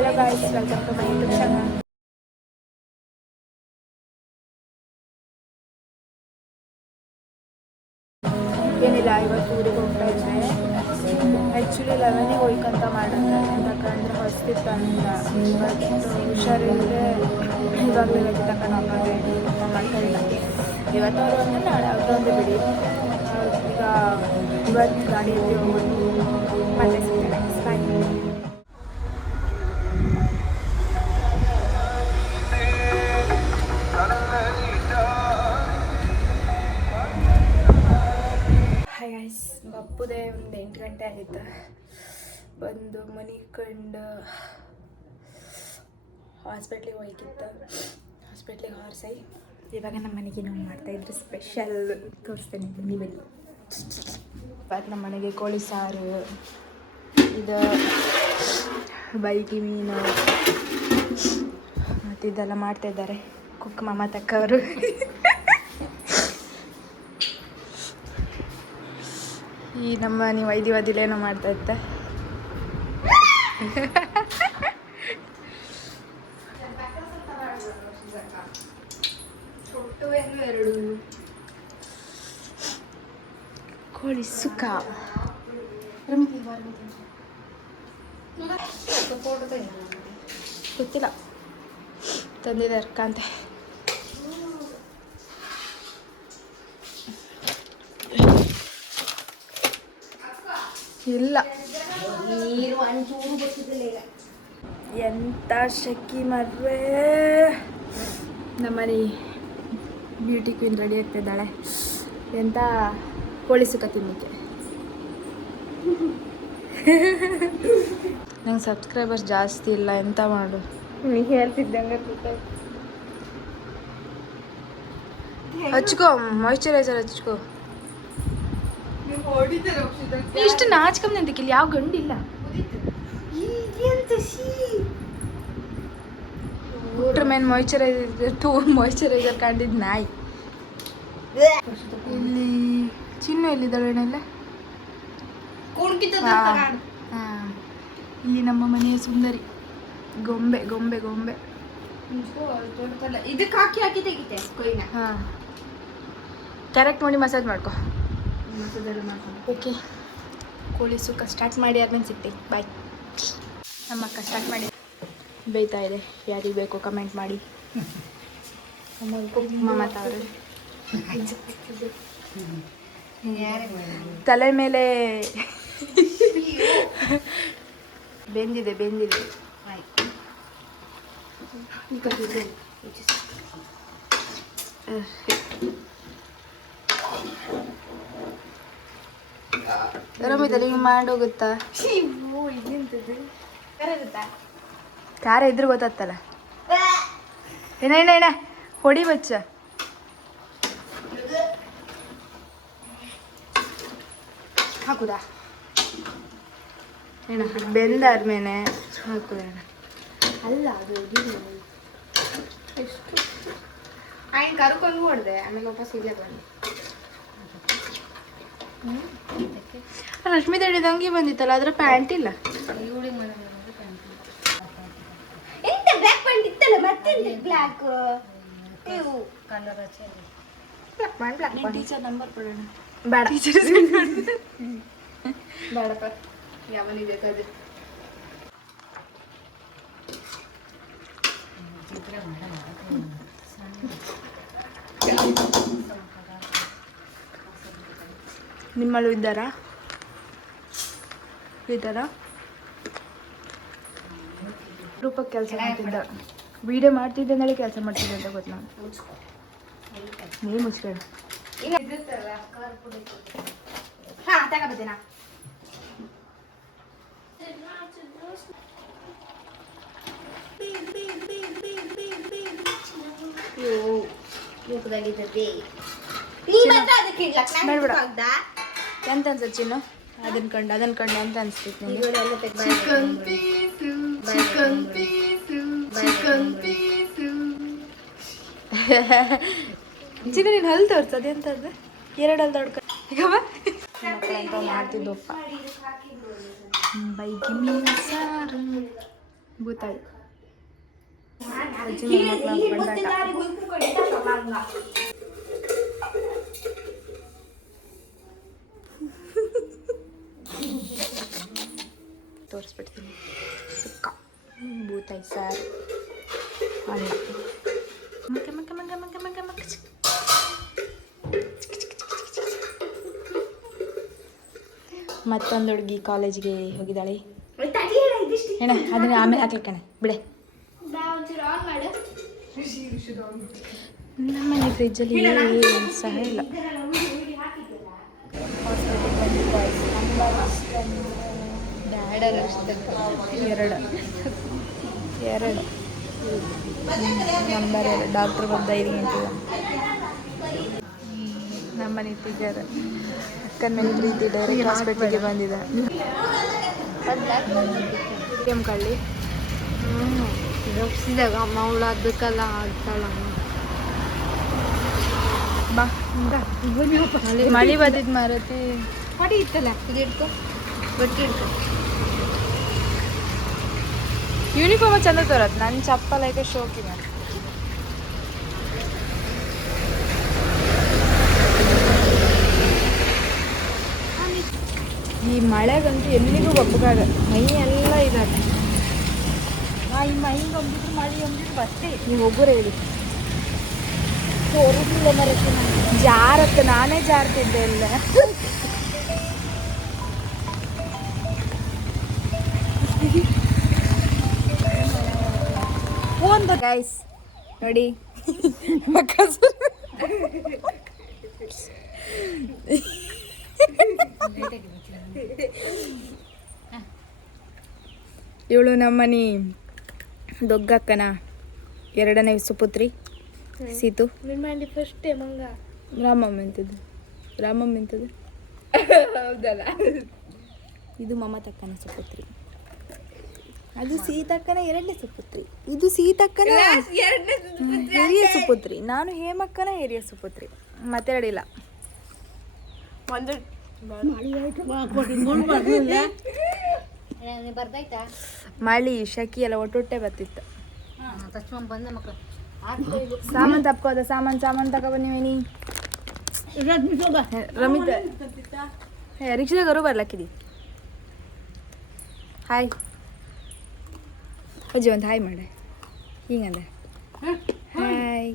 Hello guys, welcome to my YouTube channel. ಏನಿಲ್ಲ, ಇವತ್ತು ಊರಿಗೆ ಹೋಗ್ತಾ ಇದ್ದೆ. ಆ್ಯಕ್ಚುಲಿ 11ಗೆ ಹೋಯ್ಕಂತ ಮಾಡೋದು, ಯಾಕಂದರೆ ಹೊಸ್ತಿತ್ತು ಅಂತ. ಬಟ್ ಹುಷಾರಿಲ್ಲದೆ ಇವಾಗಲೇ ರೆಡಿ ತಗೊಂಡು ಹೋಗೋದು ಮಾಡ್ತಾ ಇಲ್ಲ. ಇವತ್ತು ಅವರು ಅಂದರೆ ನಾಳೆ ಅವ್ರದ್ದು ಒಂದು ಬಿಡಿ. ಈಗ ಇವತ್ತು ಗಾಡಿ ಎತ್ತಿ ಹೋಗೋದು. ಮತ್ತೆ ಸಿಗ್ತೇನೆ, ಬಾಯ್. ಹಾಯ್ ಗೈಸ್, ಬಪ್ಪುದೇ ಒಂದು 8 ಗಂಟೆ ಆಗಿತ್ತು. ಬಂದು ಮನೆ ಕಂಡು ಹಾಸ್ಪಿಟ್ಲಿಗೆ ಹೋಗಿತ್ತು. ಹಾಸ್ಪಿಟ್ಲಿಗೆ ಹಾರ್ಸೈ ಇವಾಗ ನಮ್ಮ ಮನೆಗೆ ನಾವು ಮಾಡ್ತಾಯಿದ್ರು ಸ್ಪೆಷಲ್ ತೋರಿಸ್ತೇನೆ ನೀವೆಲ್ಲಿ. ಇವಾಗ ನಮ್ಮ ಮನೆಗೆ ಕೋಳಿ ಸಾರು, ಇದು ಬೈಟಿ ಮೀನು ಮತ್ತು ಇದೆಲ್ಲ ಮಾಡ್ತಾಯಿದ್ದಾರೆ ಕುಕ್ ಮಾಮ ತಕ್ಕವರು. ಈ ನಮ್ಮ ನೀವು ವೈದಿಲೇನೋ ಮಾಡ್ತಾ ಇದ್ದೆ. ಎರಡು ಕೋಳಿ ಸುಕ್ಕ ಗೊತ್ತಿಲ್ಲ, ತಂದಿದ್ದಾರೆ ಕಾಂತೆ. ಇಲ್ಲ ನೀರು ಒಂಚೂರು ಗೊತ್ತಿದ್ದಿಲ್ಲ. ಈಗ ಎಂಥ ಶೆಕಿ ಮರ್ರೆ. ನಮ್ಮನೆ ಬ್ಯೂಟಿ ಕ್ವೀನ್ ರೆಡಿ ಆಗ್ತಿದ್ದಾಳೆ ಎಂಥ ಕೋಳಿ ಸುಕ್ಕ ತಿನ್ನಲಿಕ್ಕೆ. ನಂಗೆ ಸಬ್ಸ್ಕ್ರೈಬರ್ಸ್ ಜಾಸ್ತಿ ಇಲ್ಲ, ಎಂತ ಮಾಡು. ಹೇಳ್ತಿದ್ದಂಗೆ ಹಚ್ಕೋ, ಮಾಯ್ಚರೈಸರ್ ಹಚ್ಕೋ. ಇಷ್ಟು ನಾಚ್ಕಮ್ಮಿ ಅಂತಕ್ಕಿಲ್ಲ, ಯಾವ ಗಂಡಿಲ್ಲ. ಬಿಟ್ರ ಮೇಲೆ ಮಾಯ್ಚರೈಸರ್ ಕಂಡಿದ್ದು ನಾಯಿ. ಇಲ್ಲಿ ಚಿನ್ನು ಎಲ್ಲಿದ್ದಾಳೆಲ್ಲ. ಇಲ್ಲಿ ನಮ್ಮ ಮನೆಯ ಸುಂದರಿ ಗೊಂಬೆ ಗೊಂಬೆ ಗೊಂಬೆ. ಇದಕ್ಕೆ ಹಾಕಿ ಹಾಕಿ ತೆಗಿತೆ. ಹಾಂ, ಕರೆಕ್ಟ್ ನೋಡಿ ಮಸಾಜ್ ಮಾಡ್ಕೊ. ಓಕೆ, ಕೋಳಿ ಸುಕ್ಕ ಸ್ಟಾರ್ಟ್ ಮಾಡಿ ಆದ್ಮೇಲೆ ಸಿಗ್ತೀವಿ. ಬಾಯ್. ನಮ್ಮ ಅಕ್ಕ ಸ್ಟಾರ್ಟ್ ಮಾಡಿ ಬೇಯ್ತಾ ಇದೆ. ಯಾರಿಗೆ ಬೇಕು ಕಮೆಂಟ್ ಮಾಡಿ. ಮಮತ ಅವರು ತಲೆ ಮೇಲೆ ಬೆಂದಿದೆ ಬೆಂದಿದೆ. ರಮಿತಲ್ಲಿ ಹಿಂಗೆ ಮಾಡೋಗುತ್ತಾ? ಖಾರ ಇದ್ರೆ ಗೊತ್ತಾಗ್ತಲ್ಲ. ಏನ ಹೊಡಿ ಬಚ್ಚ. ಹಾಕುದಾ ಏನ ಬೆಂದಾದ್ಮೇಲೆ ಹಾಕುದೇನ? ಅಲ್ಲ, ಅದು ಎಷ್ಟು ಆಯ್ತು ಕರ್ಕೊಂಡು ಹೊಡೆದೆ, ಆಮೇಲೆ ವಾಪಸ್ ಇಲ್ಲೇ ಬಂದೆ. ರಶ್ಮಿ ತಡಿದ ಅಂಗಿ ಬಂದಿತ್ತಲ್ಲ, ಅದ್ರ ಪ್ಯಾಂಟ್ ಇಲ್ಲ. ಟೀಚರ್ ನಂಬರ್ ಕೊಡೋಣ. ಬೇಡ, ಬೇಡಪ್ಪ, ಯಾವನಿದೆ ಅದು. ನಿಮ್ಮಲ್ಲೂ ಇದ್ದಾರಾ? ರೂಪಕ್ಕೆ ಕೆಲಸ ಮಾಡ್ತಿದ್ದ, ವಿಡಿಯೋ ಮಾಡ್ತಿದ್ದೆ ಅಂದೇಳಿ ಕೆಲಸ ಮಾಡ್ತಿದ್ದೆ ಅಂತ ಗೊತ್ತು. ನಾನು ನೀವು ಮುಚ್ಬೇಡ. ಹಾಂ, ತಗೋಬತ್ತೀನಾ? ಎಂತ ಅನ್ಸತ್ ಚಿನ್ನು? ಅದನ್ನ ಕಂಡು ಅಂತ ಅನ್ಸ್ತೈತಿ. ಚಿನ್ನ ನೀನು ಹಲ್ ತೋರ್ಸೋದು ಎಂತದ್ದು? 2 ಹಲ್ ದೊಡ್ಕೊಂಡು ಈಗ ಮಾಡ್ತಿದ್ದಪ್ಪ. ಬೈಕಿ ಮೀನು ಸಾರು ಭೂತಾಯಿ ಅಜ್ಜಿ ಮೊಮ್ಮಕ್ಳು ತೋರಿಸ್ಬಿಡ್ತೀನಿ. ಸುಕ್ಕ ಭೂತಾಯಿ ಸಾರು ಅನ್ನ ಮತ್ತೊಂದು ಹುಡುಗಿ ಕಾಲೇಜ್ಗೆ ಹೋಗಿದ್ದಾಳೆ. ಏನ ಅದನ್ನ ಆಮೇಲೆ ಹಾಕ್ಲಿಕ್ಕಣ ಬಿಡೆ. ನಮ್ಮನೆ ಫ್ರಿಜ್ಜಲ್ಲಿ ಸಹ ಇಲ್ಲ. ಎರಡು ನಂಬರ್ 2 ಡಾಕ್ಟ್ರ್ ಬಂದ 5 ಗಂಟೆಗೆ. ನಮ್ಮನೆ ಟೀಚರ್ ಅಕ್ಕನ ಮೇಲೆ ಪ್ರೀತಿ ಡೈರೆಕ್ಟ್ ಹಾಸ್ಪಿಟ್ಲಿಗೆ ಬಂದಿದೆ. ಕೆಮ್ಮು ಕಳ್ಳಿ ರೊಕ್ಸಿದಾಗ ಮೌಳ ಅದಕ್ಕೆಲ್ಲ ಆಡ್ತಾಳ. ಬಾ ಮಳಿ ಬಂದಿದ್ದು ಮಾರತಿ ಹೊಡಿ ಇತ್ತಲ್ಲ ಹಿಡ್ಕೊ ಬಟ್ಟೆ ಹಿಡ್ಕೊ. ಯೂನಿಫಾರ್ಮ್ ಚಂದ ತೋರತ್. ನನ್ನ ಚಪ್ಪಲ್ ಐತೆ ಶೋಕಿ ಮಾಡಿ. ಈ ಮಳೆಗಂತೂ ಎಲ್ಲಿಗೂ ಒಬ್ಬಗಾಗ ಮೈ ಎಲ್ಲ ಇದಾಗ. ಈ ಮೈಂಗೆ ಒಬ್ಬಿದ್ರು ಮಳೆ ಒಬ್ಬಿದ್ರು ಬರ್ತೇ. ನೀವು ಒಬ್ಬರು ಹೇಳಿ ತೋರಿಸಿಲ್ಲ ಮರಕ್ಕೆ ಜಾರತ್ತೆ. ನಾನೇ ಜಾರ್ತಿದ್ದೆ ಎಲ್ಲ. ಫೋನ್ ಗೈಸ್ ನೋಡಿ ಇವಳು ನಮ್ಮನಿ ದೊಗ್ಗಕ್ಕನ 2ನೇ ಸುಪುತ್ರಿ ಸೀತು. ಫಸ್ಟ್ ಮಂಗ ರಾಮಮ್ಮ ಎಂತದ್ದು ಹೌದಲ್ಲ. ಇದು ಮಮತಕ್ಕನ ಸುಪುತ್ರಿ. ಅದು ಸೀತಕ್ಕನ 2ನೇ ಸುಪುತ್ರಿ. ಇದು ಸೀತಕ್ಕನ ಹಿರಿಯ ಸುಪುತ್ರಿ. ನಾನು ಹೇಮಕ್ಕನ ಹಿರಿಯ ಸುಪುತ್ರಿ. ಮತ್ತೆರಡಿಲ್ಲ. ಬರ್ತಾಯ್ತಾ ಮಳಿ ಶಕಿ ಎಲ್ಲ ಒಟ್ಟೊಟ್ಟೆ ಬರ್ತಿತ್ತು. ಬಂದ ಮಕ್ಕಳು ಸಾಮಾನು ತಪ್ಕೋದ. ಸಾಮಾನು ತಗೊಬನ್ನಿವೇನಿ ರಮಿತ ರಿಕ್ಷಾದವರು ಬರ್ಲಕ್ಕಿದಿ. ಹಾಯ್ ಅಜ್ಜಿ ಒಂದು ಹಾಯ್ ಮಾಡ. ಹಿಂಗಂದ ಹಾಯ್.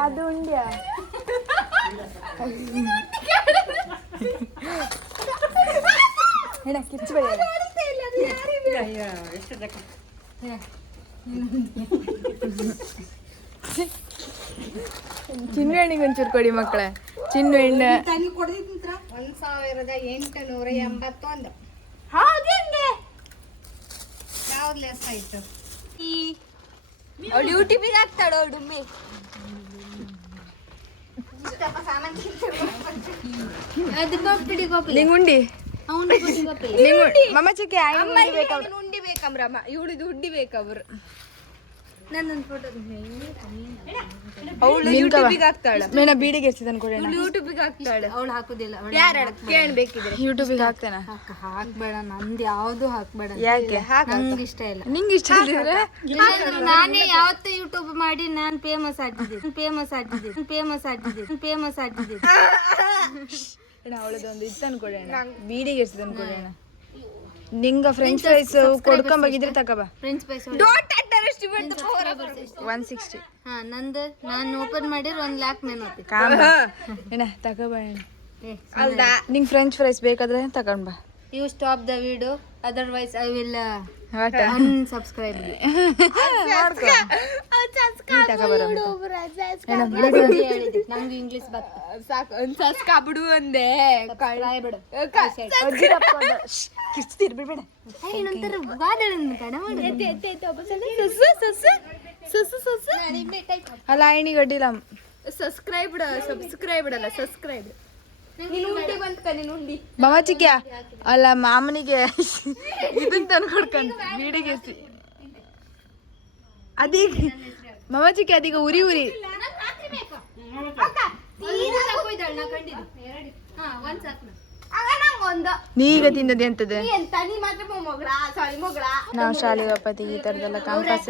ಅದು ಉಂಡ್ಯಾ ಹೇಳ ಕಿಚ್ಚು ಬೇಡ. ಚಿನ್ನು ಹಣ್ಣಿಗೆ ಒಂಚೂರು ಕೊಡಿ ಮಕ್ಕಳ. ಚಿನ್ನು ಹಣ್ಣು 1881. ಯಾವ್ದು ಲೆಸ್ ಆಯ್ತು? ಅವಳು ಯೂಟ್ಯೂಬಿಗೆ ಹಾಕ್ತಾಳ ಡುಮ್ಮಿ. ನಿಂಗುಂಡಿ ಮಮ್ಮ ಚಿಕ್ಕಿ ಉಂಡಿ ಬೇಕಂಬ್ರಮ್ಮ. ಇವಳಿದು ಉಡ್ಡಿ ಬೇಕವ್ರು. ನನ್ನೊಂದು ಫೋಟೋ ಅವಳು ಯೂಟ್ಯೂಬಿಗೆ ಹಾಕ್ತಾಳ. ಮೇನ ಬೀಡಿಗೆ ಎಷ್ಟಿದನ್ ಕೊಡೋಣ. ಯೂಟ್ಯೂಬಿಗೆ ಹಾಕ್ತಾಳೆ. ಅವಳು ಹಾಕುದಿಲ್ಲ. ಕೇಳ್ಬೇಕಿದ್ರೆ ಯೂಟ್ಯೂಬಿಗೆ ಹಾಕ್ತೇನೆ. ಹಾಕ್ಬೇಡ, ನಂದು ಯಾವ್ದು ಹಾಕ್ಬೇಡ. ಯಾಕೆ? ನಂಗೆ ಇಷ್ಟ ಇಲ್ಲ. ನಿಂಗೆ ಇಷ್ಟ ಇದ್ರೆ ನಾನೇ ಯಾವತ್ತು ಯೂಟ್ಯೂಬ್ ಮಾಡಿ ನಾನು ಫೇಮಸ್ ಆಗಿದ್ದೆ. ಅವಳದೊಂದು ಇದು ತಂದ್ಕೊಡೋಣ. ಬೀಡಿಗೆ ಎಷ್ಟು ತಂದ್ಕೊಡೋಣ. ನಿಂಗ ಫ್ರೆಂಚ್ ಫ್ರೈಸ್ ಕೊಡ್ಕೊಂಬಾಗಿದ್ರೆ ತಗೋಬಾ. French fries 160. ಹಾ ನಂದು ನಾನು ಓಪನ್ ಮಾಡಿದ್ರೆ 1 ಲ್ಯಾಕ್ ಮೇಲೆ ಹೋಗ್ತಿ. ಏನ ತಗೋಬಾ. ನಿಂಗೆ ಫ್ರೆಂಚ್ ಫ್ರೈಸ್ ಬೇಕಾದ್ರೆ ತಗೊಂಡ್ ಬಾ. You stop the video, otherwise I will unsubscribe. ನಂಗೆ ಇಂಗ್ಲಿಷ್ ಬಿಡು ಅಂದೆ. ಅಲ್ಲ ಐಣಿ ಗಡ್ಡಿಲ್ಲ ಸಬ್ಸ್ಕ್ರೈಬ್ ಅಲ್ಲ ಸಬ್ಸ್ಕ್ರೈಬ್. ನೀನು ಉಂಡಿ ಬಂತ ನೀನು ಉಂಡಿ ಮಮಚಿಕ್ಯಾ ಅಲ್ಲ ಮಾಮನಿಗೆ ಇದನ್ನ ತಂದ್ಕೊಡ್ಕಂತ ಬೀಡಿಗೆ ಅದೀಗ ಮಮಚಿಕ್ಯ ಅದೀಗ ಉರಿ ಉರಿ ನೀಗ ತಿಂದದೆ ಅಂತದೆ. ನಾವು ಶಾಲೆಗೆ ಒಪ್ಪತ್ತಿ ಈ ತರದೆಲ್ಲ ಕಂಪಾಸ್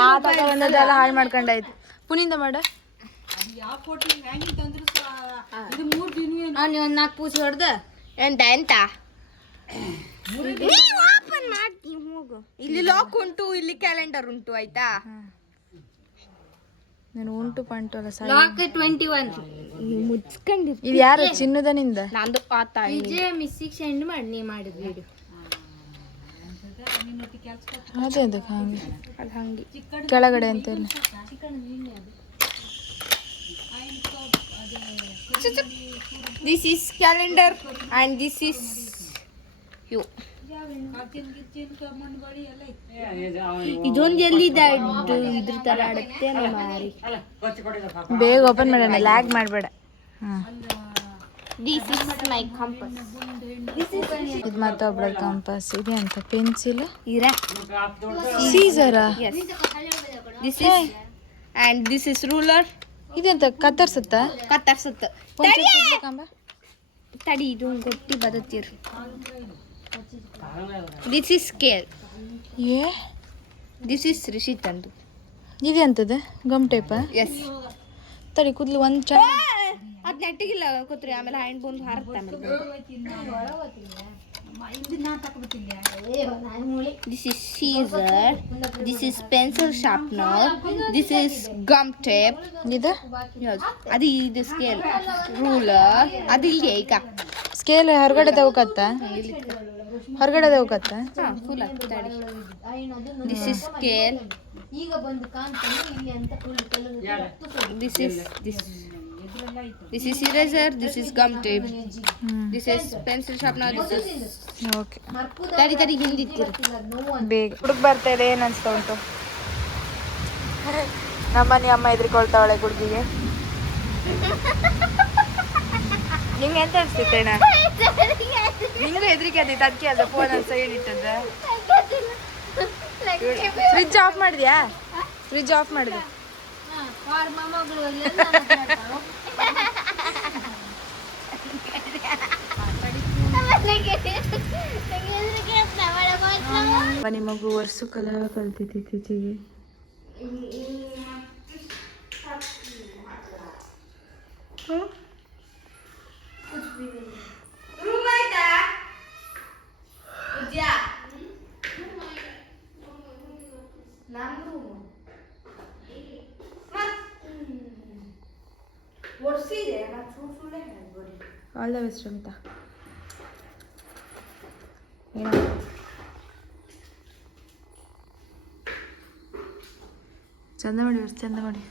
ನಾಟಕ ಬಂದದೆಲ್ಲ ಹಾಳು ಮಾಡ್ಕೊಂಡಾಯ್ತು. ಪುನಿಂದ ಮಾಡ ಒಂದ್ 4 ಪೂಸಿ ಹೊಡ್ದ ಎಂತ ಓಪನ್ ಮಾಡ್ತೀನಿ ಹೋಗು. ಇಲ್ಲಿ ಲಾಕ್ ಉಂಟು, ಇಲ್ಲಿ ಕ್ಯಾಲೆಂಡರ್ ಉಂಟು ಆಯ್ತಾ. ನಾನು ಉಂಟು ಪಂಟು ಅಲ್ಲ ಲಾಕ್ 21 ಮುಚ್ಕೊಂಡಿರ್. ಇದು ಯಾರು ಚಿನ್ನದನಿಂದ ನಂದು ಪಾತ ವಿಜಯ ಮಿಸ್ಸಿಗೆ ಸೆಂಡ್ ಮಾಡಿ ನೀ ಮಾಡಿದ ವಿಡಿಯೋ ಅದೇ ಅದಕ್ಕೆ ಹಂಗೆ ಅದು ಹಂಗೆ ಕೆಳಗಡೆ ಅಂತ ಇಲ್ಲ. This is calendar and this is you. ಇದೊಂದು ಎಲ್ಲಿದೆ ಇದ್ರ ತರ ಆಡುತ್ತೆ ಮಾರಿ. ಬೇಗ ಓಪನ್ ಮಾಡೋಣ, ಲ್ಯಾಗ್ ಮಾಡಬೇಡ. This is my compass. ಇದು ಮತ್ತೊಬ್ಬಳ ಕಂಪಾಸ್ ಇದೆ ಅಂತ ಪೆನ್ಸಿಲ್ ಇರಾ ಸೀಸರಾ. yes this is and this is ruler. ಇದೆಂತ ಕತ್ತರ್ಸುತ್ತಾ ಕತ್ತರ್ಸುತ್ತ ಕಂಬ ತಡಿ ಇದು ಗೊತ್ತಿ ಬದತ್ತೀರಿ. this is scale. ಏ this is ರಿಷಿತ್ ಅಂದು. ಇದೆ ಅಂತದ ಗಮ್ ಟೈಪ. ಎಸ್ ತಡಿ ಕೂದಲು ಒಂದು ಚ ಅದ್ ನೆಟ್ಟಿಗಿಲ್ಲ ಕೂತ್ರಿ ಆಮೇಲೆ ಹ್ಯಾಂಡ್ ಬಂದು ಹಾರುತ್ತೆ. This is scissor, this is pencil sharpener, this is gum tape. ಇದು Yes. ಅದು ಇದು ಸ್ಕೇಲ್ ರೂಲರ್ ಅದು ಇಲ್ಲಿ ಈಗ ಸ್ಕೇಲ್ ಹೊರಗಡೆ ತಗೋಕತ್ತ, ಹೊರಗಡೆ ತಗೋಕತ್ತ. ಹಾಂ ಫುಲ್ ತಡಿ. This is scale, this is eraser, this is gum tape, this is pencil sharpener, this is okay ತಡಿ ಹಿಂದಿತ್ತೀರಿ. ಬೇಗ ಹುಡುಗ ಬರ್ತಾ ಇದೆ. ಏನು ಅನ್ಸ್ತಾ ಉಂಟು? ನಮ್ಮನೆ ಅಮ್ಮ ಎದ್ರಿಕೊಳ್ತಾವಳೆ ಹುಡುಗಿಗೆ. ನಿಮ್ಗೆ ಎಂತ ಅನ್ಸ್ತಿತ್ತೇಣ? ನಿಂಗೂ ಹೆದರಿಕೆ ಆದಿತ್ತು, ಅದಕ್ಕೆ ಅದ ಫೋನ್ ಅಲ್ಲಿ ಸೈಡ್ ಇಟ್ಟದ್ದ. ಫ್ರಿಜ್ ಆಫ್ ಮಾಡಿದ್ಯಾ? ಫ್ರಿಜ್ ಆಫ್ ಮಾಡಿದೆ. ಮನೆ ಮಗು ವರ್ಷ ಕಲ ಕಲ್ತಿತ್ತು ಇತ್ತೀಚೆಗೆ. All the best Ramitha. ಚಂದ ಮಾಡಿ ಚಂದ ಮಾಡಿ.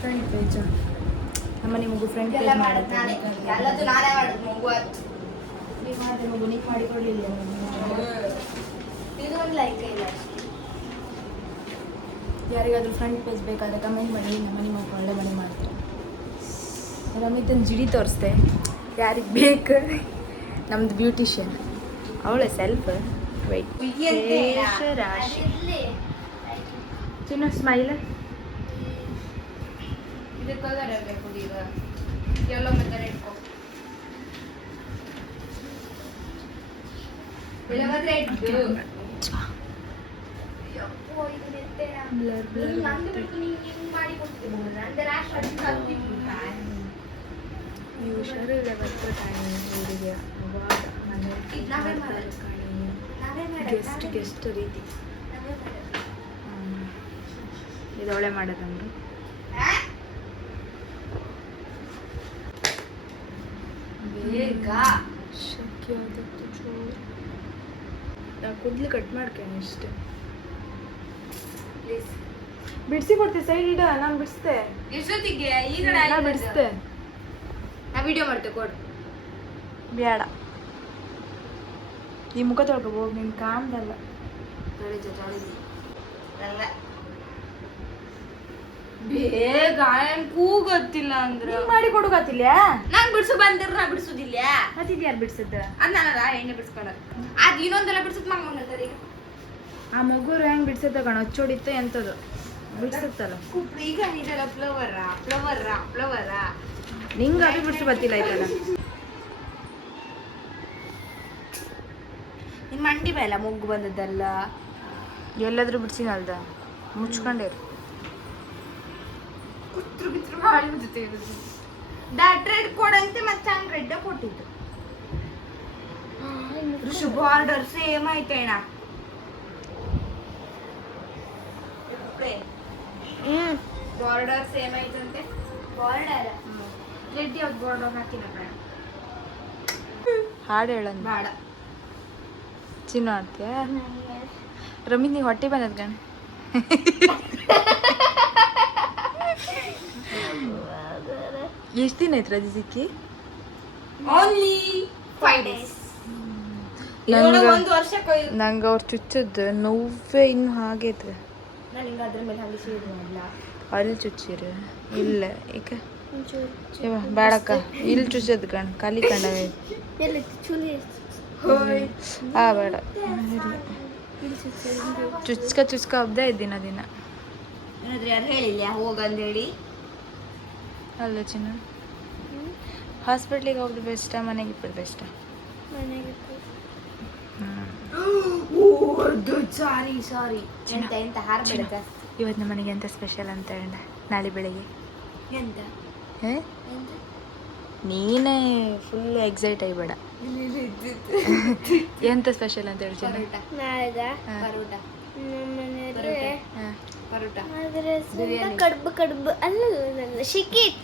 ಫ್ರಂಟ್ ಪೇಜ್ ನಮ್ಮ ನಿಮಗೂ ಫ್ರಂಟ್ ಪೇಜ್ ಮಾಡುತ್ತೆ. ಮಗು ನೀನು ಮಾಡಿಕೊಡ್ಲಿಲ್ಲ. ಯಾರಿಗಾದ್ರೂ ಫ್ರಂಟ್ ಪೇಜ್ ಬೇಕಾದರೆ ಕಮೆಂಟ್ ಮಾಡಿ. ನಮ್ಮ ನಿಮಗೂ ಒಳ್ಳೆ ಮನೆ ಮಾಡ್ತಾರೆ. ರಮಿತನ ಜಿಡಿ ತೋರಿಸ್ದೆ ಯಾರಿಗೆ ಬೇಕು. ನಮ್ದು ಬ್ಯೂಟಿಷಿಯನ್ ಅವಳೆ ಸೆಲ್ಫ್ ವೈಟ್ ರಾಶಿ ಚಿನ್ನ ಸ್ಮೈಲ್. ಇದು ಕಲರ್ ಇರಬೇಕು ಈಗ ಯೆಲ್ಲೋ ಮತ್ತೆ ರೆಡ್ ಕೋ ಇಲ್ಲವಾದ್ರೆ ರೆಡ್ ಯಪ್ಪೋ ಇದು ನೆಟ್ಟೆನ ಬ್ಲರ್ ಬ್ಲರ್ ನಂದು ಬಿಟ್ಟು ನೀನು ಮಾಡಿ ಕೊಡ್ತೀನಿ ಅಂದ್ರೆ ರಾಶ್ ಅಡ್ಡ ಹಾಕ್ತಿತ್ತು ನೀವು ಹುಷಾರಿಲ್ಲ ಬರ್ತಾ ಟೈಮ್ ಊರಿಗೆ ಅವಾಗ ಮನೆ ನಾವೇ ಮಾಡೋದು ಗೆಸ್ಟ್ ರೀತಿ ಇದೊಳೆ ಮಾಡೋದಂದ್ರು ಬೇಗ ಶಕ್ಯ ಆದದ್ದು ಜೋರು. ಕೂದಲು ಕಟ್ ಮಾಡ್ಕೇನೆ ಇಷ್ಟೇ ಪ್ಲೀಸ್. ಬಿಡಿಸಿ ಕೊಡ್ತೀವಿ ಸೈಡ್ ಇಡ, ನಾನು ಬಿಡಿಸ್ತೆ. ಎಷ್ಟೊತ್ತಿಗೆ ಈಗ ನಾ ಬಿಡಿಸ್ತೆ. ನಾ ವಿಡಿಯೋ ಮಾಡ್ತೇವೆ ಕೊಡು. ಬೇಡ, ಈ ಮುಖ ತೊಳ್ಕೊ ಹೋಗಿ, ನಿನ್ ಕಾಮ್ದಲ್ಲ. ಬೇಗ ಕೂಗತ್ತಿಲ್ಲ ಅಂದ್ರ ಮಾಡಿ ಕೊಡುಗತ್ತಿಲ್ಲ. ನಾನ್ ಬಿಡ್ಸು ಬಂದಿರ ನಾ ಬಿಡ್ಸುದಿಲ್ಲ. ಮತ್ತಿದ್ ಯಾರು ಬಿಡ್ಸದ? ಅನ್ನಲ್ಲ ಎಣ್ಣೆ ಬಿಡ್ಸ್ಕೊಳ ಅದ್ ಇನ್ನೊಂದೆಲ್ಲ ಬಿಡ್ಸತ್ ಮಂಗ ಆ ಮಗುರು ಹೆಂಗ್ ಬಿಡ್ಸತ್ತ ಕಣ, ಹಚ್ಚೋಡಿತ್ತ ಎಂತದು ಬಿಡ್ಸತ್ತಲ್ಲ. ಈಗ ಇದೆಲ್ಲ ಫ್ಲವರ ನಿಂಗ ಅದು ಬಿಡ್ಸು ಬತ್ತಿಲ್ಲ ಆಯ್ತಲ್ಲ. ನಿನ್ ಮಂಡಿ ಮೇಲೆ ಮೊಗ್ಗು ಬಂದದ್ದಲ್ಲ. ಎಲ್ಲಾದ್ರೂ ಬಿಡ್ಸಿನಲ್ದ, ಮುಚ್ಕೊಂಡಿರು. ಬಿತ್ರು ಮಾಡಿ ಡಾಟ್ ರೆಡ್ ಕೊಡಂತೆ ಮತ್ತೆ ಹಂಗ್ ರೆಡ್ ಕೊಟ್ಟಿದ್ದು. ಬಾರ್ಡರ್ ಸೇಮ್ ಐತೆ ಅಣ್ಣ. ಬಾರ್ಡರ್ ಸೇಮ್ ಐತಂತೆ. ಬಾರ್ಡರ್ ರೆಡ್ ಯಾವ್ದು ಬಾರ್ಡರ್ ಹಾಕಿನ ಬೇಡ. ಹಾಡು ಹೇಳಂದ ಬೇಡ. ಚಿನ್ನ ಆಡ್ತೀಯ? ರಮಿತ್ ನೀ ಹೊಟ್ಟೆ ಬಂದದ್ ಗಣ. ಎಷ್ಟು ದಿನ ಆಯ್ತು ರಜೆ ಸಿಕ್ಕಿ? Only 5 days. ಒಂದು ವರ್ಷ ನಂಗೆ ಅವ್ರು ಚುಚ್ಚದ್ದು ನೋವೇ ಇನ್ನು ಹಾಗೆ ಐತ್ರಿ. ನಾನು ಹಿಂಗೆ ಅದ್ರ ಮೇಲೆ ಹಂಗೆ ಶೇಡ್ ಮಾಡಲ್ಲ. ಅಲ್ಲಿ ಚುಚ್ಚಿರಿ? ಇಲ್ಲ ಈಗ ಬೇಡಕ್ಕ, ಇಲ್ಲಿ ಚುಚ್ಚದ್ ಕಣ್, ಖಾಲಿ ಕಣ್ಣವೇ. ಬೇಡ, ಚುಚ್ಕ ಹಬ್ದ ದಿನ ದಿನ. ಏನಾದ್ರೆ ಯಾರು ಹೇಳಿಲ್ಲ ಹೋಗಂದೇಳಿ? ಅಲ್ಲ ಚಿನ್ನ, ಹಾಸ್ಪಿಟ್ಲಿಗೆ ಹೋಗ್ದು ಬೆಸ್ಟ, ಮನೆಗೆ ಇಪ್ಪದು ಬೆಸ್ಟ? ಸಾರಿ ಎಂತ ಹಾರ ಬಿಡುತ್ತೆ. ಇವತ್ತು ನಮ್ಮ ಮನೆಗೆ ಎಂತ ಸ್ಪೆಷಲ್ ಅಂತ ಹೇಳ ನಾಳೆ ಬೆಳಿಗ್ಗೆ? ಎಂತ ನೀನೇ ಫುಲ್ ಎಕ್ಸೈಟ್ ಆಗಿಬೇಡ. ಎಂತ ಸ್ಪೆಷಲ್ ಅಂತ ಹೇಳಿ ಚಿನ್ನ? ಪರೋಟ ಪರೋಟ ಕಡುಬು ಅಲ್ಲ ಶಿಕಿಟ್.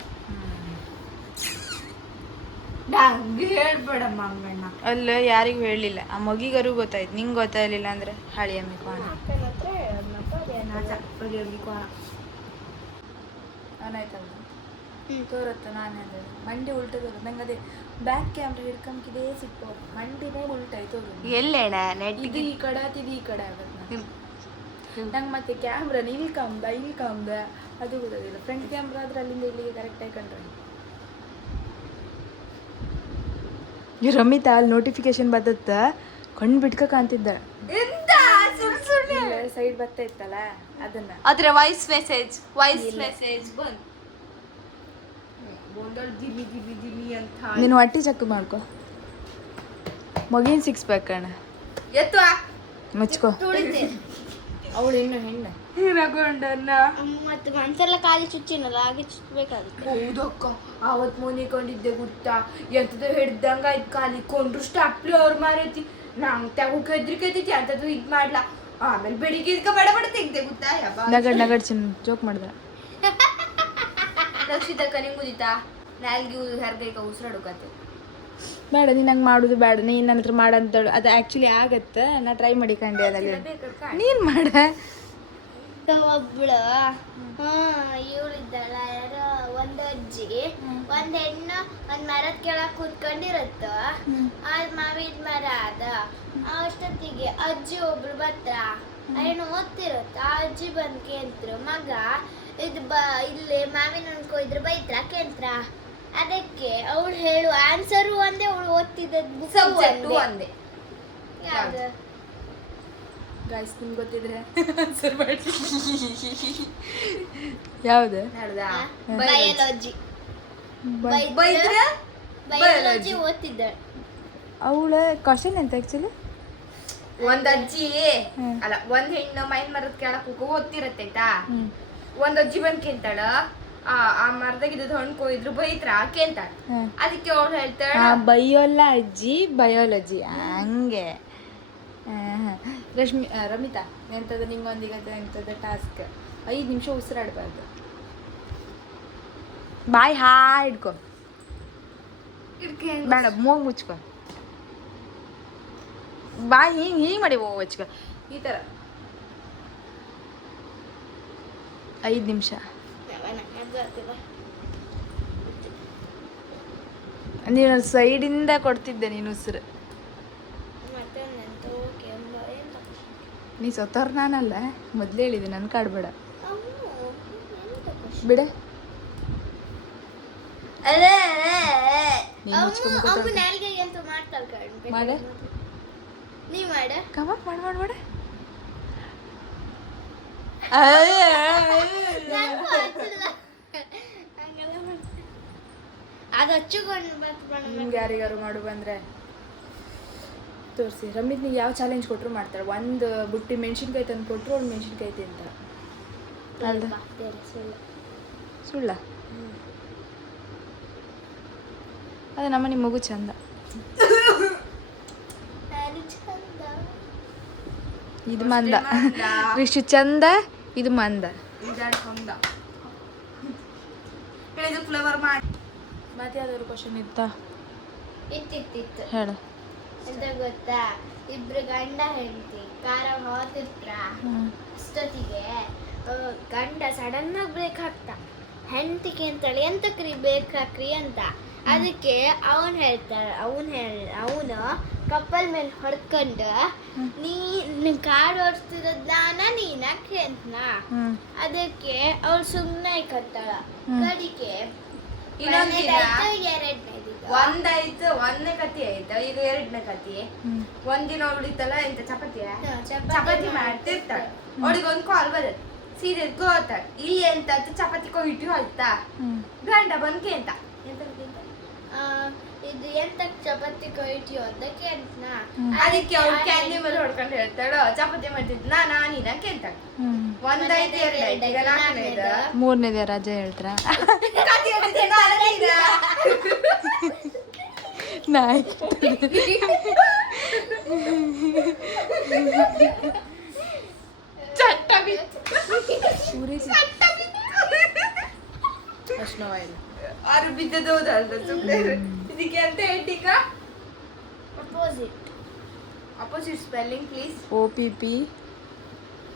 ಹೇಳ್ಬೇಡಮ್ಮ ಹಂಗಣ್ಣ. ಅಲ್ಲ ಯಾರಿಗೂ ಹೇಳಲಿಲ್ಲ, ಆ ಮಗಿಗರು ಗೊತ್ತಾಯ್ತು, ನಿಂಗೆ ಗೊತ್ತಾಗಲಿಲ್ಲ ಅಂದ್ರೆ ಹಾಳಿ ಅಮ್ಮಿ ಕೋಣ ಅನಾಯ್ತಲ್ಲ ತೋರತ್ತ. ನಾನೇ ಅದ ಮಂಡಿ ಉಲ್ಟ ತೋರು, ನಂಗೆ ಅದೇ ಬ್ಯಾಕ್ ಕ್ಯಾಮ್ರಾ ಹಿಡ್ಕೊಂಬಿದೆ ಸಿಟ್ಟು, ಮಂಡಿನೇ ಉಲ್ಟಾಯ್ ತೋರು. ಎಲ್ಲೇಣ ಇದು ಈ ಕಡೆ ಆತಿದ್ದು ಈ ಕಡೆ ಆಗತ್ತೆ. ನಂಗೆ ಮತ್ತೆ ಕ್ಯಾಮ್ರಾ ಇಲ್ಲಿ ಕಾಮ್ದ ಅದು ಗೊತ್ತಾಗಿಲ್ಲ. ಫ್ರಂಟ್ ಕ್ಯಾಮ್ರಾ ಆದ್ರೆ ಅಲ್ಲಿಂದ ಇಲ್ಲಿಗೆ ಕರೆಕ್ಟಾಗಿ ಕಂಡ್ರೆ. ಈ ರಮಿತಾ ಅಲ್ಲಿ ನೋಟಿಫಿಕೇಶನ್ ಬರ್ತತ್ತ, ಕಣ್ಣು ಬಿಟ್ಕ ಕಾಣ್ತಿದ್ದ. ಸೈಡ್ ಬರ್ತಾ ಇತ್ತಲ್ಲ ಅದನ್ನ, ಅದ್ರ ವಾಯ್ಸ್ ಮೆಸೇಜ್ ಬಂದ್ ದಿಮಿ ಅಂತ. ನೀನು ಹೊಟ್ಟಿ ಚಕ್ ಮಾಡ್ಕೊ, ಮಗಿನ 6 ಪ್ಯಾಕ್ ಅಣ್ಣ ಎತ್ತು ಮುಚ್ಕೋ. ಅವಳು ಇನ್ನು ಹೆಣ್ಣು ರಗೊಂಡನ್ನ ಮತ್ತೆ ಮನ್ಸೆಲ್ಲ ಖಾಲಿ ಚುಚ್ಚಿನಲ್ಲ, ಹಾಗೆ ಚುಚ್ಚಬೇಕಾಗುತ್ತೆ. ಹೌದಕ್ಕ, ಆವತ್ ಮೋನಿ ಕೊಂಡಿದ್ದೆ ಗೊತ್ತಾ, ಎಂತದ ಹಿಡ್ದಂಗ ಆಯ್ತು, ಖಾಲಿ ಕೊಂಡ್ರು ಸ್ಟಾಪ್ಲಿ ಅವ್ರ ಮಾರೈತಿ. ನಂಗೆ ತಗೋಕ್ ಹೆದ್ರಿಕೈತಿ ಅಂತದ್ದು ಇದ್ ಮಾಡ್ಲಾ. ಆಮೇಲೆ ಬೆಳಿಗ್ಗೆ ಇದಕ್ಕ ಬಡ ತೆಗ್ದೆ ಗೊತ್ತಾ. ನಗಡ್ ಚಿನ್ನ ಜೋಕ್ ಮಾಡ್ದ. ರಕ್ಷಿತಕ್ಕ ನಿಂಗೆ ಗೊತ್ತಿತ್ತಾ, ನಾಲ್ಗೆ ಹರ್ಗೈಕ ಉಸಿರಾಡೋಕತ್ತೆ. ಬೇಡ, ನೀನು ಹಂಗೆ ಮಾಡೋದು ಬೇಡ. ನೀನು ನನ್ನ ಹತ್ರ ಮಾಡಂತೇಳು, ಅದು ಆ್ಯಕ್ಚುಲಿ ಆಗತ್ತೆ. ನಾ ಟ್ರೈ ಮಾಡಿಕೊಂಡೆ ಅದಲ್ಲಿ. ನೀನು ಮಾಡ. ಒಬ್ಳು ಇವಳಿದ್ದಾಳ, ಯಾರೋ ಒಂದು ಅಜ್ಜಿ, ಒಂದ್ ಹೆಣ್ಣು ಒಂದ್ ಮರದ ಕೆಳಗೆ ಕೂತ್ಕೊಂಡಿರತ್ತ. ಆ ಮಾವಿನ ಮರ ಅದ. ಅಷ್ಟೊತ್ತಿಗೆ ಅಜ್ಜಿ ಒಬ್ರು ಬತ್ರ, ಹೆಣ್ಣು ಓದ್ತಿರತ್ತ. ಆ ಅಜ್ಜಿ ಬಂದ್ ಕೇಂದ್ರ, ಮಗ ಇದು ಇಲ್ಲಿ ಮಾವಿನ ಹಣ್ಣು ಕೊಯ್ದ್ರ ಬೈತ್ರ ಕೇಂದ್ರ. ಅದಕ್ಕೆ ಅವಳು ಹೇಳು ಆನ್ಸರು ಒಂದೇ, ಅವಳು ಓದ್ತಿದ್ದದ್ದು ಒಂದೇ. ಗೈಸ್ ನಿಮ್ಗೆ ಗೊತ್ತಿದ್ರೆ ಆನ್ಸರ್ ಮಾಡಿ. ಯಾವುದು? ಬಯಾಲಜಿ. ಬಯಾಲಜಿ ಓದ್ತಿದ್ದಾಳೆ. ಅವಳ ಕ್ವಶನ್ ಎಂತ ಆ್ಯಕ್ಚುಲಿ? ಒಂದ್ ಅಜ್ಜಿ ಅಲ್ಲ, ಒಂದ್ ಹೆಣ್ಣು ಮೈನ್ ಮರದ ಕೆಳಕ್ ಓದ್ತಿರತ್ತೆ ಆಯ್ತಾ. ಒಂದ್ ಅಜ್ಜಿ ಬಂದ್ ಕೇಂತಾಳ, ಆ ಮರದಾಗಿದ್ದು ಹಣ್ಣು ಕೊಯ್ದ್ರು ಬೈತ್ರ ಕೇಂತಾಳ. ಅದಕ್ಕೆ ಅವ್ರು ಹೇಳ್ತಾಳ ಬೈಯೋಲ್ಲ ಅಜ್ಜಿ, ಬಯೋಲಜಿ ಹಂಗೆ. ರಮಿತಾ ಎಂಥದ್ದು ನಿಂಗೊಂದಿಗೆ ಎಂಥದ್ದು ಟಾಸ್ಕ್, 5 ನಿಮಿಷ ಉಸಿರಾಡಬಾರ್ದು. ಬಾಯಿ ಹಿಡ್ಕೊ, ಬೇಡ ಮೂಗು ಮುಚ್ಕೊ, ಬಾಯಿ ಹಿಂಗೆ ಮಾಡಿ ಹಚ್ಕೊ, ಈ ಥರ 5 ನಿಮಿಷ. ನೀನು ಸೈಡಿಂದ ಕೊಡ್ತಿದ್ದೆ ನೀನು ಉಸಿರು. ನೀ ಸೊತ್ತವ್ರು ನಾನಲ್ಲ, ಮೊದಲೇ ಹೇಳಿದೆ ನನ್ನ ಕಾಡ್ಬೇಡ ಬಿಡೆ. ಮಾಡ ಕಬಾಬ್ ಮಾಡ ಅದು ಹಚ್ಚಿಕೊಂಡು ನಿಮ್ಗೆ ಯಾರಿಗಾರು ಮಾಡು ಬಂದರೆ ತೋರಿಸಿ. ರಮಿತ್ ನೀವು ಯಾವ ಚಾಲೆಂಜ್ ಕೊಟ್ಟರು ಮಾಡ್ತಾರೆ. ಒಂದು ಬುಟ್ಟಿ ಮೆಣಸಿನ್ಕಾಯಿ ತಂದು ಕೊಟ್ಟರು ಅವ್ಳು ಮೆಣಸಿನ್ಕಾಯಿ ತಿಂತ ಅಲ್ದ ಸುಳ್ಳ. ಅದೇ ನಮ್ಮ ನಿಮ್ಮ ಮಗು ಚಂದ. ಇದು ಮಂದ ರಿಷು ಚಂದ, ಇದು ಮಂದ. ಫ್ಲೇವರ್ ಮಾಡಿ ಮತ್ತೆ ಯಾವ್ದಾದ್ರು ಕ್ವಶನ್ ಇತ್ತ ಇತ್ತಿತ್ತು ಹೇಳು. ಎಂತ ಗೊತ್ತಾ, ಇಬ್ರು ಗಂಡ ಹೆಂಡತಿ ಕಾರ ಹೋತಿರ್ತ್ರ ಅಷ್ಟೊತ್ತಿಗೆ ಗಂಡ ಸಡನ್ ಆಗಿ ಬ್ರೇಕ್ ಹಾಕ್ತ. ಹೆಂಡತಿಗೆ ಅಂತೇಳಿ ಎಂತಕ್ರಿ ಬ್ರೇಕ್ ಹಾಕ್ರಿ ಅಂತ. ಅದಕ್ಕೆ ಅವನು ಕಪ್ಪಲ್ ಮೇಲೆ ಹೊಡ್ಕೊಂಡು ನೀನ್ ಕಾರ್ ಓಡಿಸ್ತಿರೋದ್ ನೀನಕ್ಕೆ ಅಂತನ. ಅದಕ್ಕೆ ಅವಳು ಸುಮ್ಮನೆ ಕತ್ತಾಳ. ಕಡಿಕೆ ಒಂದಾಯ್ತು, ಒಂದನೇ ಕತಿ ಆಯ್ತು. ಈಗ 2ನೇ ಕತಿ. ಒಂದಿನ ಉಳಿತಲ್ಲ ಎಂತ ಚಪಾತಿ ಮಾಡ್ತಿರ್ತಾಳೆ. ಅವಳಿಗೆ ಒಂದು ಕಾಲ್ ಬರುತ್ತೆ, ಸೀರಿಯಸ್ ಗೋತಾಳ ಇಲ್ಲಿ ಎಂತ ಚಪಾತಿ ಕೊಯ್ಟಿ ಹೋಯ್ತಾ ಗಂಡ ಬಂದ್ಕೆ ಅಂತ ಇದು ಎಂತ ಚಪಾತಿ ಕೊಯ್ಟಿ ಅದಕ್ಕೆ ಅಂತ. ಅದಕ್ಕೆ ಅವ್ಳು ಕ್ಯಾಂಡಿ ಮೇಲೆ ಹೊಡ್ಕೊಂಡು ಹೇಳ್ತಾಳು ಚಪಾತಿ ಮಾಡ್ತಿದ್ ನಾನೀನಕ್ಕೆ ಅಂತ. ಒಂದಾಯ್ತು, 2 ಆಯ್ತು, ಈಗ 4ನೇದು. 3ನೇದೇ ರಜೆ ಹೇಳ್ತಾರ. ಆರು ಬಿದ್ದದೌದಲ್ಲ ಸುಮ್ಮನೆ ಇದಕ್ಕೆ ಅಂತ ಹೇಳ್ತೀಗ. Opposite spelling please. OPP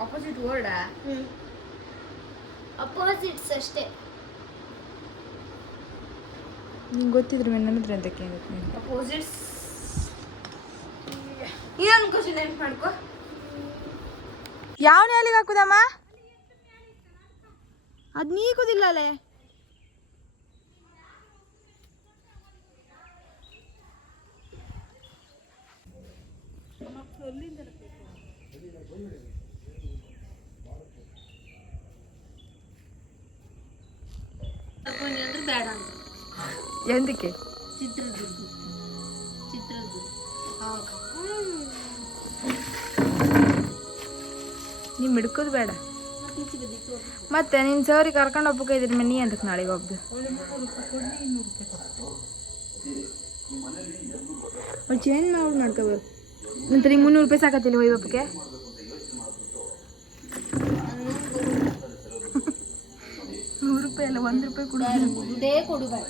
opposite ವರ್ಡಾ? ಅಪೋಸಿಟ್ಸ್ ಅಷ್ಟೇ. ನಿಂಗೆ ಗೊತ್ತಿದ್ರೆ ನನ್ನ ಹತ್ರ ಅಂತ ಕೇಳುತ್ತೆ. ಅಪೋಸಿಟ್ಸ್ ಇನ್ನೊಂದು ಕ್ವಶನ್ ನೆನ್ಪು ಮಾಡ್ಕೊ. ಯಾವ ನ್ಯಾಲಿಗೆ ಹಾಕುದಮ್ಮ? ಅದು ನೀಗುದಿಲ್ಲ ಅಲ್ಲೇ. ಬೇಡ ಎಂದಕ್ಕೆ? ಚಿತ್ರದುರ್ಗ ನೀವು ಮಿಡ್ಕೋದು ಬೇಡ. ಮತ್ತೆ ನಿನ್ನ ಸರಿ ಕರ್ಕೊಂಡು ಹೋಗ್ಬೇಕು ಇದ್ರ ಮೇಲೆ ನೀ ಅಂತಕ್ಕೆ ನಾಳೆಗೆ ಹೋಗ್ದು ಚೇಂಜ್ ಮಾಡಿ ಮಾಡ್ಕೋಬೇಕು. ನಂತರ ಈಗ 300 ರೂಪಾಯಿ ಸಾಕತ್ತಿಲ್ಲ ಒಯ್ಯಪ್ಪಕ್ಕೆ. ₹100 ಅಲ್ಲ, ₹1 ಕೊಡುಬೇಡ.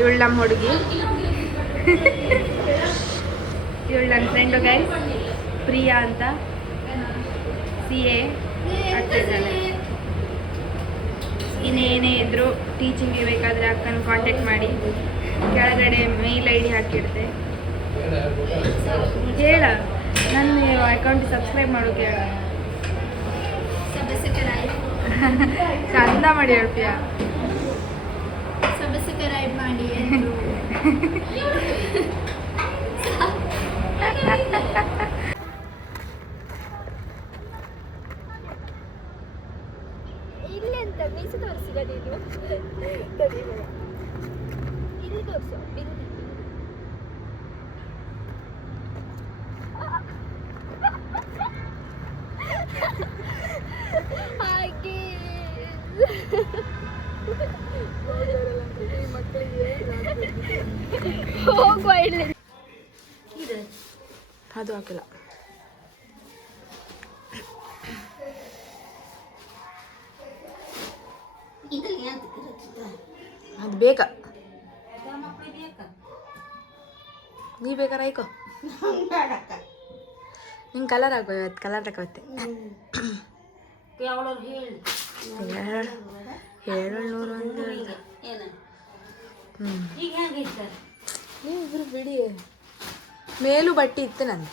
ಇವಳು ನಮ್ಮ ಹುಡುಗಿ, ಇವಳು ನನ್ನ ಫ್ರೆಂಡು ಗೈಸ್, ಪ್ರಿಯಾ ಅಂತ. CA ಆಗ್ತಿದ್ದಾಳೆ. ಇನ್ನೇನೇ ಇದ್ದರೂ ಟೀಚಿಂಗಿಗೆ ಬೇಕಾದರೆ ಅಕ್ಕನ ಕಾಂಟ್ಯಾಕ್ಟ್ ಮಾಡಿ. ಕೆಳಗಡೆ ಮೇಲ್ ID ಹಾಕಿಡ್ತೆ. ಹೇಳ, ನನ್ನ ಅಕೌಂಟ್ ಸಬ್ಸ್ಕ್ರೈಬ್ ಮಾಡೋಕೆ ಹೇಳ. ಚಂದ ಮಾಡಿ ಹೇಳ್ತೀಯ. ಸಬ್ಸ್ಕ್ರೈಬ್ ಮಾಡಿ. ಇಲ್ಲಿ ಅಂತ ಮೀಸು ತೋರಿಸಿದ ನೀನು. ಇಲ್ಲಿ ತೋರಿಸು. ಹಾಗೆ ಹೋಗುವ ಇಲ್ಲಿ. ಅದು ಹಾಕಿಲ್ಲ. ಅದು ಬೇಕಾ? ನೀ ಬೇಕಾರೆ ಆಯ್ಕೋ. ನಿಂಗೆ ಕಲರ್ ಆಗೋ ಇವತ್ತು ಕಲರ್ ತಗೋತ್ತೆ ಏಳ್ನೂರು ಒಂದು ಇಬ್ರು ಬಿಡಿ ಮೇಲೂ ಬಟ್ಟೆ ಇತ್ತು ನಂದು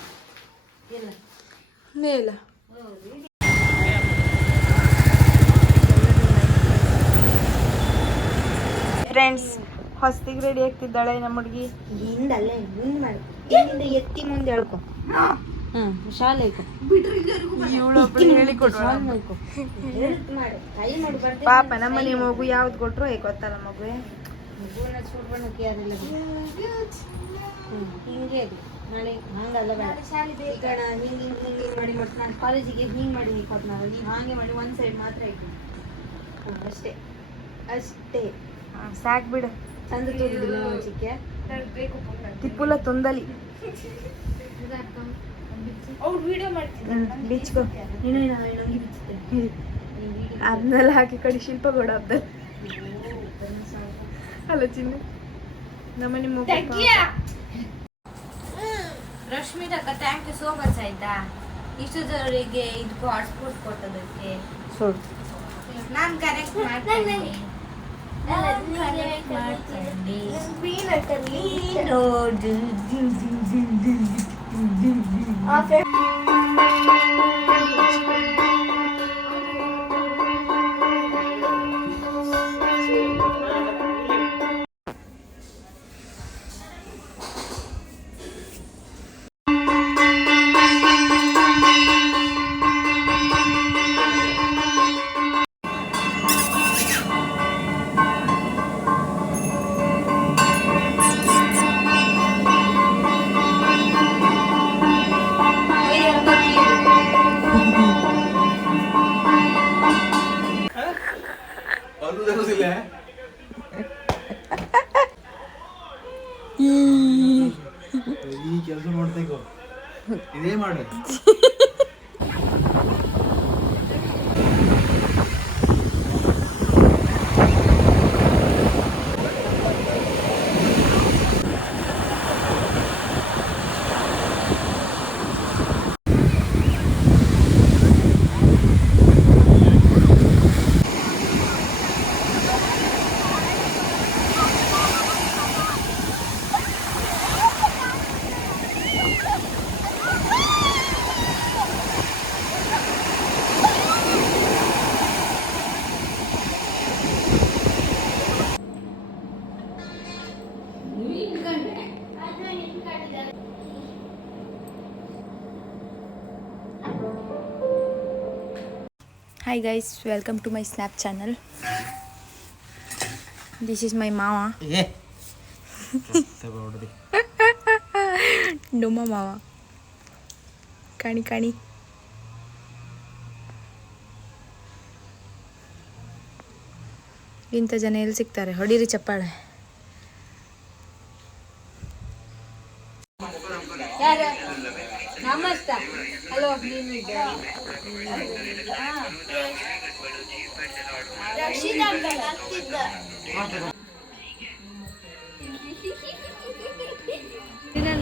ಮೇಲ ಫ್ರೆಂಡ್ಸ್ ಹೊಸ್ತಿಗೆ ರೆಡಿ ಆಗ್ತಿದ್ದಾಳೆ ನಮ್ಮ ಹುಡುಗಿ ಹಿಂದಲ್ಲೇ ಮುಂದೆ ಮಾಡಿ ಹಿಂದಿಂದ ಎತ್ತಿ ಮುಂದೆ ಹೇಳ್ಕೊ ಶಾಲೆ ಇವಳೊಬ್ಬಳು ಹೇಳಿಕೊಟ್ರು ಮಾಡು ಕೈ ಮಾಡಿ ಬರ್ತೀನಿ ಪಾಪ ನಮ್ಮನೆ ಮಗು ಯಾವ್ದು ಕೊಟ್ರು ಗೊತ್ತಲ್ಲ ಮಗುವೆ ಮಗುವನ್ನ ಸುಡ್ಬಣ್ಣಕ್ಕೆ ಯಾರಿಲ್ಲ ಹಿಂಗೆ ಅದು ನಾಳೆ ಹಂಗಲ್ಲ ಬೇಡ ಈಗ ಹಿಂಗೆ ಹಿಂಗೆ ಮಾಡಿ ಮತ್ತೆ ನಾನು ಕಾಲೇಜಿಗೆ ಹಿಂಗೆ ಮಾಡಿ ಕೊಟ್ಟು ನಾವು ನೀವು ಹಾಗೆ ಮಾಡಿ ಒಂದು ಸೈಡ್ ಮಾತ್ರ ಇಟ್ಟು ಅಷ್ಟೇ ಅಷ್ಟೇ ಸಾಕ್ ಬಿಡು ತಂದು ತೋರಿದಿಲ್ಲ ಚಿಕ್ಕೆ ತಿಪ್ಪುಲ ತೊಂದಲಿ ಅವ್ರು ವಿಡಿಯೋ ಮಾಡ್ತಿದ್ದಾರೆ ಬೀಚ್ಕೋ ನೀನು ನಂಗೆ ಬಿಚ್ಚುತ್ತೆ ಅದನ್ನೆಲ್ಲ ಹಾಕಿ ಕಡೆ ಶಿಲ್ಪ ಕೊಡ ಅಬ್ದಲ್ ಅಲ್ಲ ಚಿನ್ನ ನಮ್ಮನೆ ಮಗು ರಶ್ಮಿತಕ್ಕ ಥ್ಯಾಂಕ್ ಯು ಸೋ ಮಚ್ ಆಯ್ತಾ ಇಷ್ಟದವರಿಗೆ ಇದಕ್ಕೂ ಹಾಟ್ಸ್ಪಾಟ್ ಕೊಟ್ಟದಕ್ಕೆ ಸೋಡು ನಾನು ಕನೆಕ್ಟ್ ಮಾಡ್ತೀನಿ ಈ ಕೆಲಸ ನೋಡ್ತೇಕೋ ಇದೇ ಮಾಡು Hi guys, welcome to my Snap channel. This is my mama. Duma mama. Kani kani. ಇಂಥ ಜನ ಎಲ್ಲಿ ಸಿಗ್ತಾರೆ ಹೊಡೀರಿ ಚಪ್ಪಾಳೆ ನಮಸ್ತೆ ಹಲೋ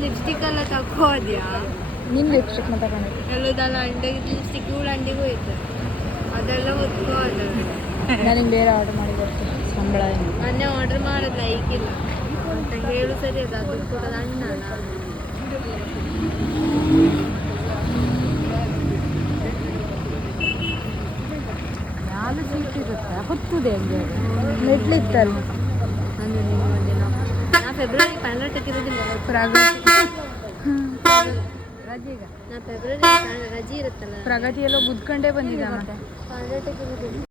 ಲಿಪ್ಸ್ಟಿಕ್ ಎಲ್ಲ ತಗೋದ್ಯಾ ನಿನ್ನ ಲಿಪ್ಸ್ಟಿಕ್ ಮಾತಾಡೋಣ ಎಲ್ಲದಲ್ಲ ಅಂಡೆಗೆ ಲಿಪ್ಸ್ಟಿಕ್ ಇವಳು ಅಂಡಿಗೂ ಐತೆ ಅದೆಲ್ಲ ಹೊತ್ಕೋದ ನನಗೆ ಬೇರೆ ಆರ್ಡರ್ ಮಾಡಿ ಬರ್ತೀನಿ ಸಂಬಳ ಮೊನ್ನೆ ಆರ್ಡರ್ ಮಾಡೋದು ಲೈಕಿಲ್ಲ ಅಂತ ಹೇಳು ಸರಿ ಅದು ದುಡ್ಡು ಕೊಡೋದು ಅಣ್ಣನ ಯಾರು ಸೀಟ್ ಇರುತ್ತೆ ಹೊತ್ತದೆ ಹಂಗೆ ಮೆಟ್ಲಿತ್ತಲ್ಲ ಅಂದರೆ ನೀವು ಒಂದಿನ ನಾ ಫೆಬ್ರವರಿ ಪನ್ನೊಂದಕ್ಕೆ ಇರೋದಿಲ್ಲ ರಜೆಗ ನಾ ಫೆಬ್ರವರಿ ರಜೆ ಇರುತ್ತಲ್ಲ ಪ್ರಗತಿ ಎಲ್ಲೋ ಬುದ್ಕೊಂಡೇ ಬಂದಿದ್ದ ಮತ್ತೆ ಪನ್ನೊಂದಕ್ಕೆ ಇರೋದಿಲ್ಲ